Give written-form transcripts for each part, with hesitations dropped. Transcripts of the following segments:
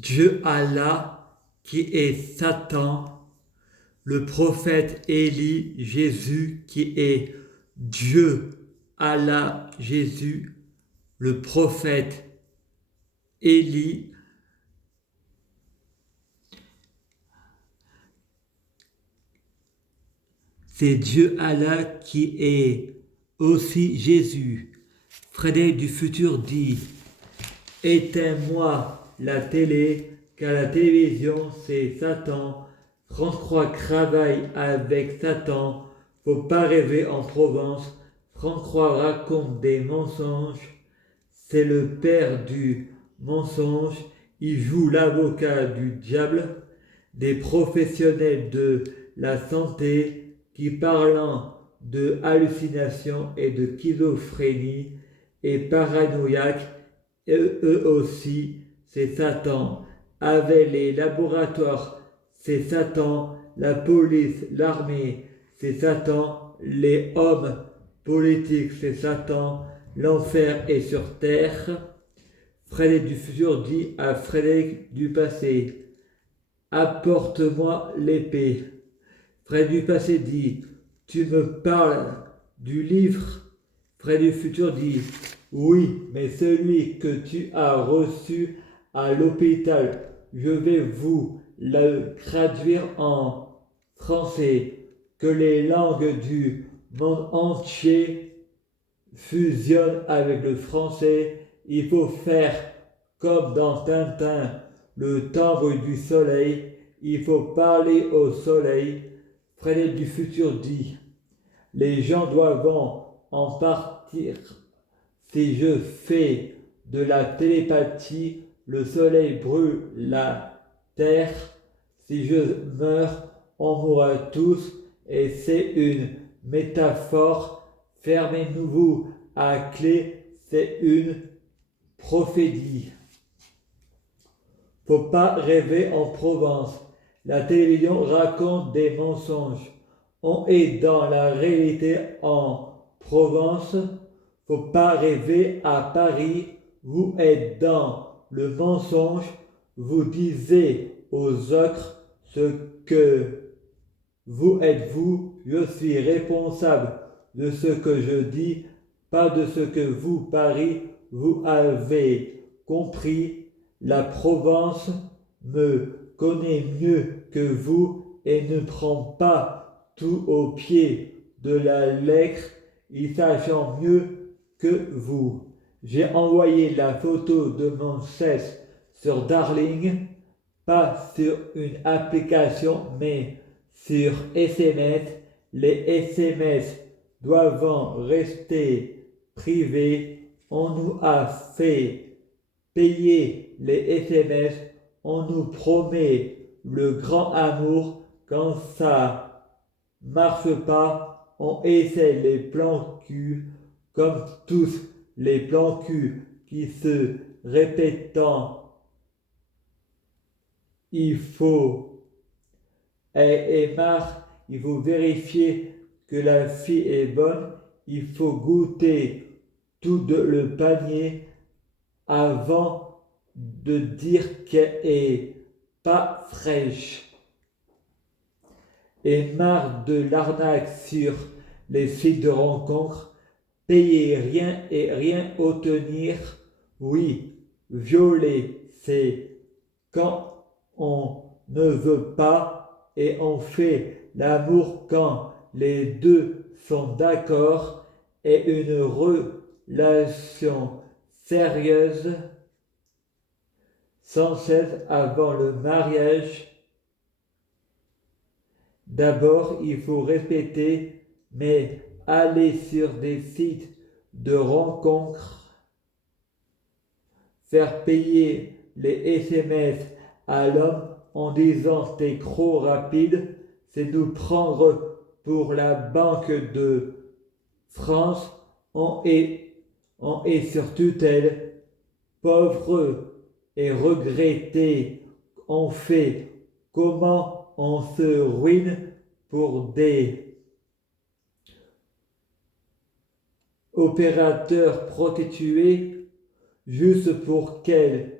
Dieu Allah qui est Satan, le prophète Élie, Jésus qui est Dieu Allah, Jésus, le prophète Élie, c'est Dieu Allah qui est aussi Jésus. Frédéric du futur dit: éteins-moi la télé, car la télévision c'est Satan. France 3 travaille avec Satan. Faut pas rêver en Provence. France 3 raconte des mensonges. C'est le père du mensonge. Il joue l'avocat du diable. Des professionnels de la santé qui, parlant de hallucinations et de schizophrénie et paranoïaque, eux aussi, c'est Satan. Avec les laboratoires, c'est Satan. La police, l'armée, c'est Satan. Les hommes politiques, c'est Satan. L'enfer est sur terre. Frédéric du futur dit à Frédéric du passé: apporte-moi l'épée. Frédéric du passé dit: tu me parles du livre? Frédéric du futur dit: oui, mais celui que tu as reçu à l'hôpital. Je vais vous le traduire en français. Que les langues du monde entier fusionnent avec le français. Il faut faire comme dans Tintin, le timbre du soleil. Il faut parler au soleil. Frédéric du futur dit: les gens doivent en partir. Si je fais de la télépathie, le soleil brûle la terre. Si je meurs, on mourra tous. Et c'est une métaphore. Fermez-nous à clé. C'est une prophétie. Faut pas rêver en Provence. La télévision raconte des mensonges. On est dans la réalité en Provence. Faut pas rêver à Paris. Vous êtes dans le mensonge. Vous disiez aux autres ce que vous êtes vous. Je suis responsable de ce que je dis, pas de ce que vous, Paris, vous avez compris. La Provence me connaît mieux que vous et ne prend pas tout au pied de la lettre, il sachant mieux que vous. J'ai envoyé la photo de mon cesse sur Darling, pas sur une application, mais sur SMS. Les SMS doivent rester privés. On nous a fait payer les SMS. On nous promet le grand amour. Quand ça marche pas, on essaie les plans cul, comme tous les plans cul qui se répétant. Il faut il faut vérifier que la fille est bonne. Il faut goûter tout le panier avant de dire qu'elle est pas fraîche. Et marre de l'arnaque sur les sites de rencontres. Payer rien et rien obtenir. Oui, violer, c'est quand on ne veut pas et on fait l'amour quand les deux sont d'accord, et une relation sérieuse sans cesse avant le mariage. D'abord, il faut répéter, mais aller sur des sites de rencontres, faire payer les SMS à l'homme en disant t'es trop rapide, c'est nous prendre pour la Banque de France. On est sur tutelle, pauvre et regretté. On fait comment on se ruine pour des opérateurs prostitués juste pour qu'elles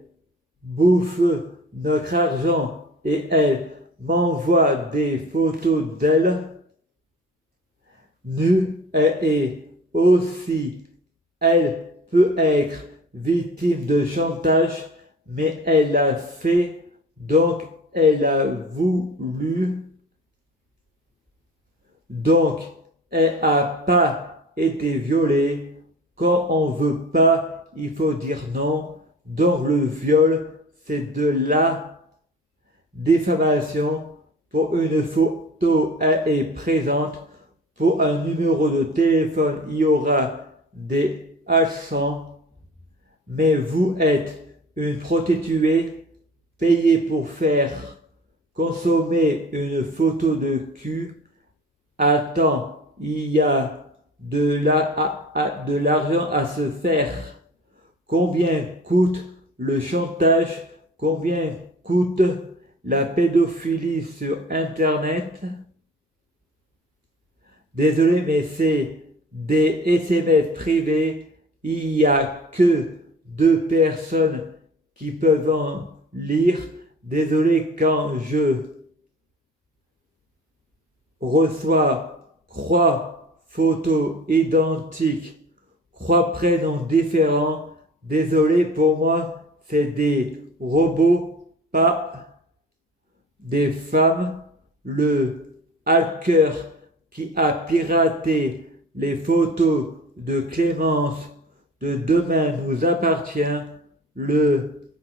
bouffent notre argent et elle m'envoie des photos d'elle nue et aussi elle peut être victime de chantage, mais elle l'a fait, donc elle a voulu, donc elle n'a pas été violée. Quand on veut pas, il faut dire non. Donc le viol, c'est de la diffamation. Pour une photo, elle est présente. Pour un numéro de téléphone, il y aura des accents. Mais vous êtes une prostituée payée pour faire consommer une photo de cul. Attends, il y a de l'argent à se faire. Combien coûte le chantage? Combien coûte la pédophilie sur Internet? Désolé, mais c'est des SMS privés. Il n'y a que 2 personnes qui peuvent en lire. Désolé, quand je reçois croix, photos identiques, croix, prénoms différents. Désolé, pour moi, c'est des robots, pas des femmes. Le hacker qui a piraté les photos de Clémence de Demain nous appartient. Le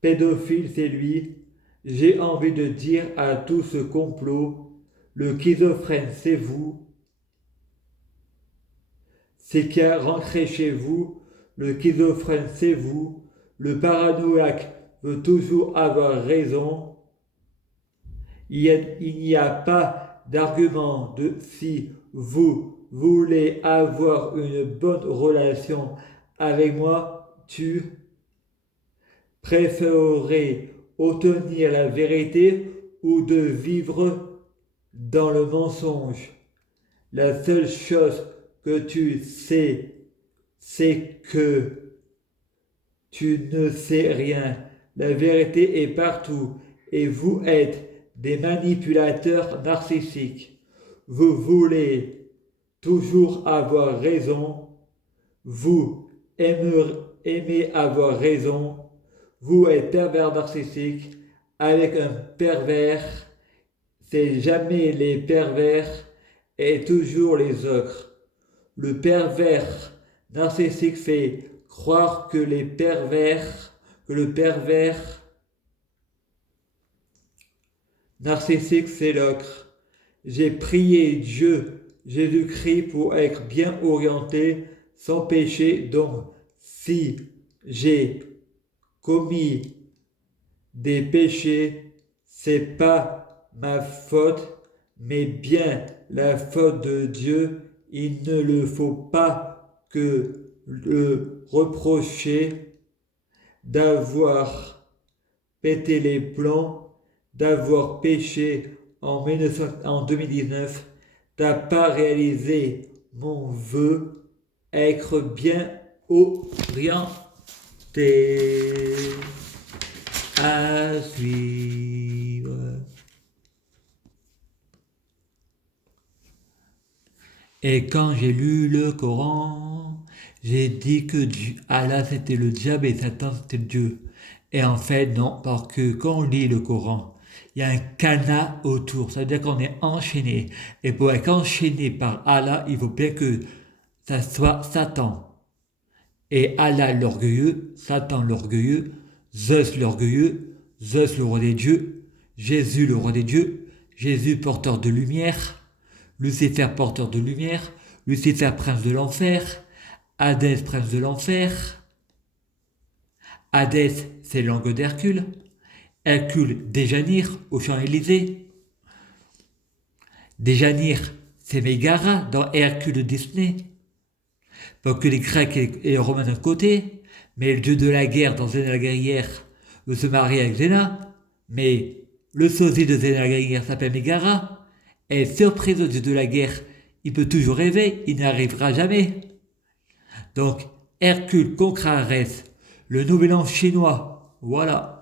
pédophile, c'est lui. J'ai envie de dire à tout ce complot, le schizophrène, c'est vous. C'est qu'à rentrer chez vous, le schizophrène, c'est vous. Le paranoïaque veut toujours avoir raison. Il n'y a pas d'argument de si vous voulez avoir une bonne relation avec moi, tu préférerais obtenir la vérité ou de vivre dans le mensonge. La seule chose que tu sais, c'est que tu ne sais rien. La vérité est partout et vous êtes des manipulateurs narcissiques. Vous voulez toujours avoir raison. Vous aimez avoir raison. Vous êtes pervers narcissique avec un pervers. C'est jamais les pervers et toujours les autres. Le pervers narcissique fait croire que le pervers narcissique c'est l'autre. J'ai prié Dieu, Jésus-Christ pour être bien orienté, sans péché. Donc, si j'ai commis des péchés, c'est pas ma faute, mais bien la faute de Dieu. Il ne le faut pas que le reprocher d'avoir pété les plombs, d'avoir péché en 2019. T'as pas réalisé mon vœu, être bien orienté. À suivre. Et quand j'ai lu le Coran, j'ai dit que Allah c'était le diable et Satan c'était Dieu. Et en fait, non, parce que quand on lit le Coran, il y a un cadenas autour. Ça veut dire qu'on est enchaîné. Et pour être enchaîné par Allah, il faut bien que ça soit Satan. Et Allah l'orgueilleux, Satan l'orgueilleux, Zeus l'orgueilleux, Zeus le roi des dieux, Jésus le roi des dieux, Jésus porteur de lumière, Lucifer porteur de lumière, Lucifer prince de l'enfer, Hadès prince de l'enfer. Hadès c'est l'angle d'Hercule, Hercule Déjanire aux Champs-Élysées. Déjanire c'est Mégara dans Hercule de Disney. Parce que les Grecs et les Romains d'un côté, mais le dieu de la guerre dans Zéna la guerrière veut se marier avec Zéna, mais le sosie de Zéna la guerrière s'appelle Mégara, et surprise au dieu de la guerre, il peut toujours rêver, il n'arrivera jamais. Donc, Hercule contre Arès, le nouvel an chinois, voilà.